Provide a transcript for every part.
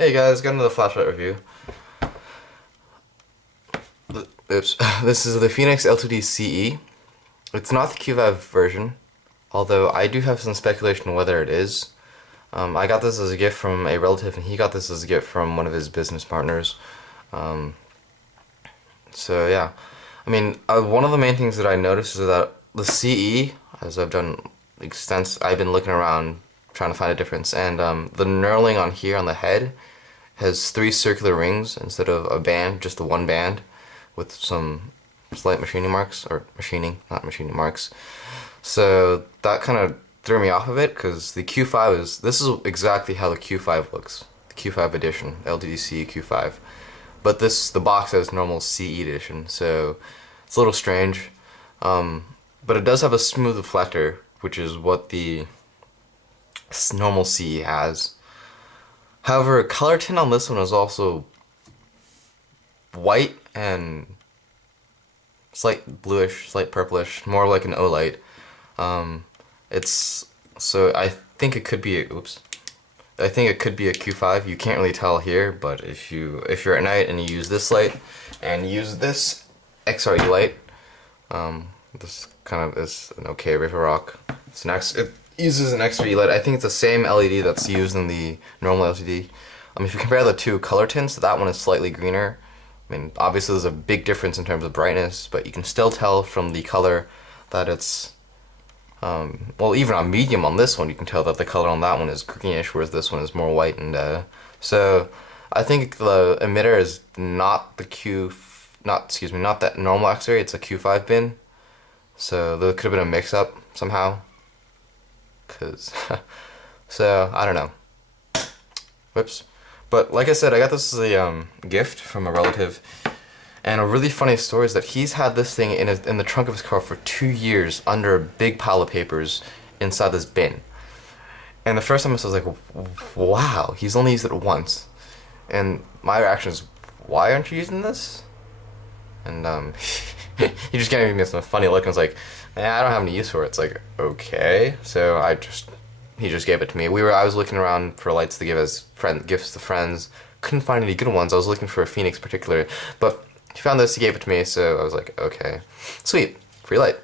Hey guys, got another flashlight review. Oops. This is the Fenix L2D CE. It's not the Q5 version, although I do have some speculation on whether it is. I got this as a gift from a relative, and he got this as a gift from one of his business partners. Um, so yeah, I mean, one of the main things that I noticed is that the CE, as I've done I've been looking around trying to find a difference, and the knurling on here on the head has 3 circular rings instead of a band, just the one band with some slight machining marks, or not machining marks. So that kind of threw me off of it, because the Q5 this is exactly how the Q5 looks. The Q5 edition, LTD CE Q5. But the box has normal CE edition, so it's a little strange. But it does have a smooth reflector, which is what the normal CE has. However, color tint on this one is also white and slight bluish, slight purplish, more like an O-light. I think it could be I think it could be a Q5. You can't really tell here, but if you're at night and you use this light and use this XRE light, this kind of is an okay River Rock. It uses an XRE light. I think it's the same LED that's used in the normal LCD. If you compare the two color tints, that one is slightly greener. I mean, obviously there's a big difference in terms of brightness, but you can still tell from the color that it's, well, even on medium on this one, you can tell that the color on that one is greenish, whereas this one is more white. And so I think the emitter is not not that normal XRE, it's a Q5 bin. So there could have been a mix-up somehow. So I don't know. Whoops. But like I said, I got this as a gift from a relative, and a really funny story is that he's had this thing in the trunk of his car for 2 years under a big pile of papers inside this bin. And the first time I was like, wow, he's only used it once. And my reaction is, why aren't you using this? And he just gave me some funny look and was like, I don't have any use for it. It's like, okay. So he just gave it to me. I was looking around for lights to give as gifts to friends. Couldn't find any good ones. I was looking for a Fenix particular, but he found this. He gave it to me, so I was like, okay, sweet, free light.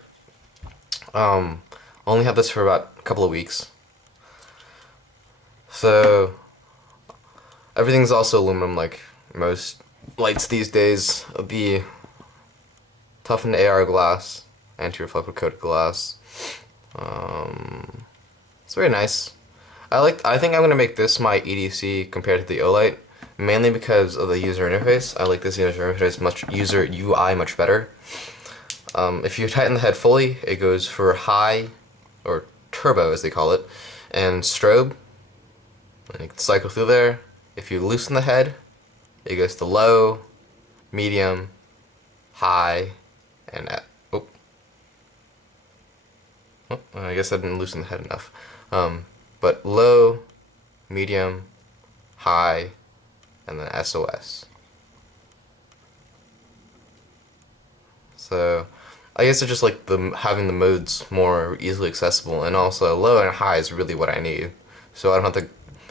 Only had this for about a couple of weeks. So everything's also aluminum, like most lights these days. It'll be toughened AR glass, anti-reflective coated glass. It's very nice. I think I'm gonna make this my EDC compared to the O-Light, mainly because of the user interface. I like this user interface user UI much better. If you tighten the head fully, it goes for high, or turbo as they call it, and strobe. And you can cycle through there. If you loosen the head, it goes to low, medium, high, and I guess I didn't loosen the head enough. But low, medium, high, and then SOS. So I guess it's just like having the modes more easily accessible, and also low and high is really what I need. So I don't have to,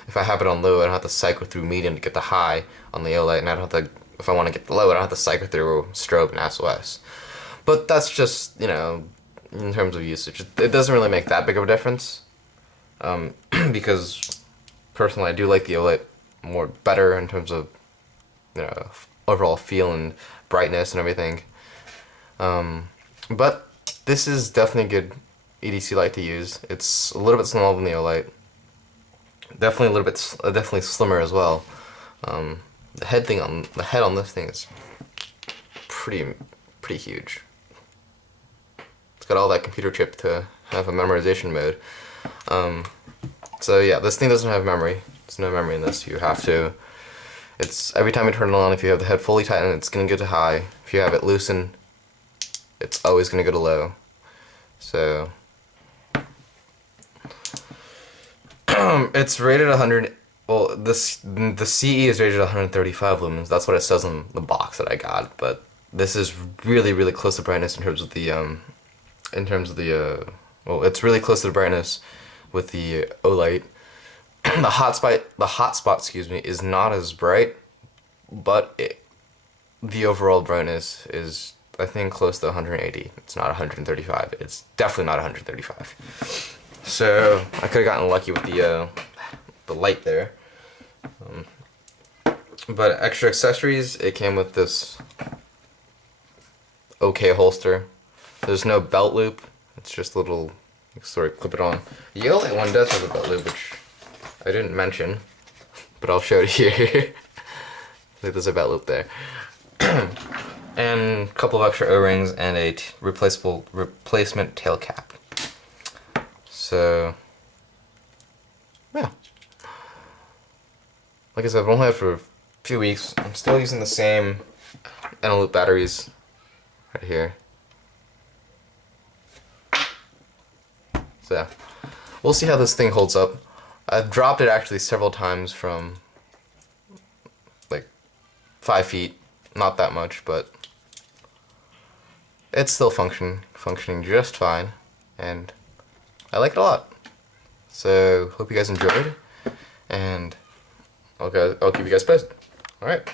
if I have it on low, I don't have to cycle through medium to get the high on the O-Light, and I don't have to, if I want to get the low, I don't have to cycle through strobe and SOS. But that's just, in terms of usage, it doesn't really make that big of a difference. Because personally I do like the OLED better in terms of overall feel and brightness and everything. But this is definitely a good EDC light to use. It's a little bit smaller than the OLED. Definitely definitely slimmer as well. The head on this thing is pretty huge. It's got all that computer chip to have a memorization mode. So yeah, this thing doesn't have memory. There's no memory in this. You have to. It's every time you turn it on. If you have the head fully tightened, it's gonna go to high. If you have it loosened, it's always gonna go to low. So it's rated 100. Well, the CE is rated 135 lumens. That's what it says on the box that I got. But this is really close to brightness in terms of the well, it's really close to the brightness with the O-Light. the hotspot, excuse me, is not as bright, but the overall brightness is, I think, close to 180. It's not 135. It's definitely not 135. So I could have gotten lucky with the light there. But extra accessories, it came with this okay holster. There's no belt loop. It's just a little, sort of clip it on. The yellow light one does have a belt loop, which I didn't mention, but I'll show it here. I think there's a belt loop there. And a couple of extra O-rings and a replacement tail cap. So, yeah. Like I said, I've only had it for a few weeks. I'm still using the same Eneloop batteries right here. So, yeah. We'll see how this thing holds up. I've dropped it actually several times from like 5 feet. Not that much, but it's still functioning just fine, and I like it a lot. So hope you guys enjoyed, and I'll keep you guys posted. All right.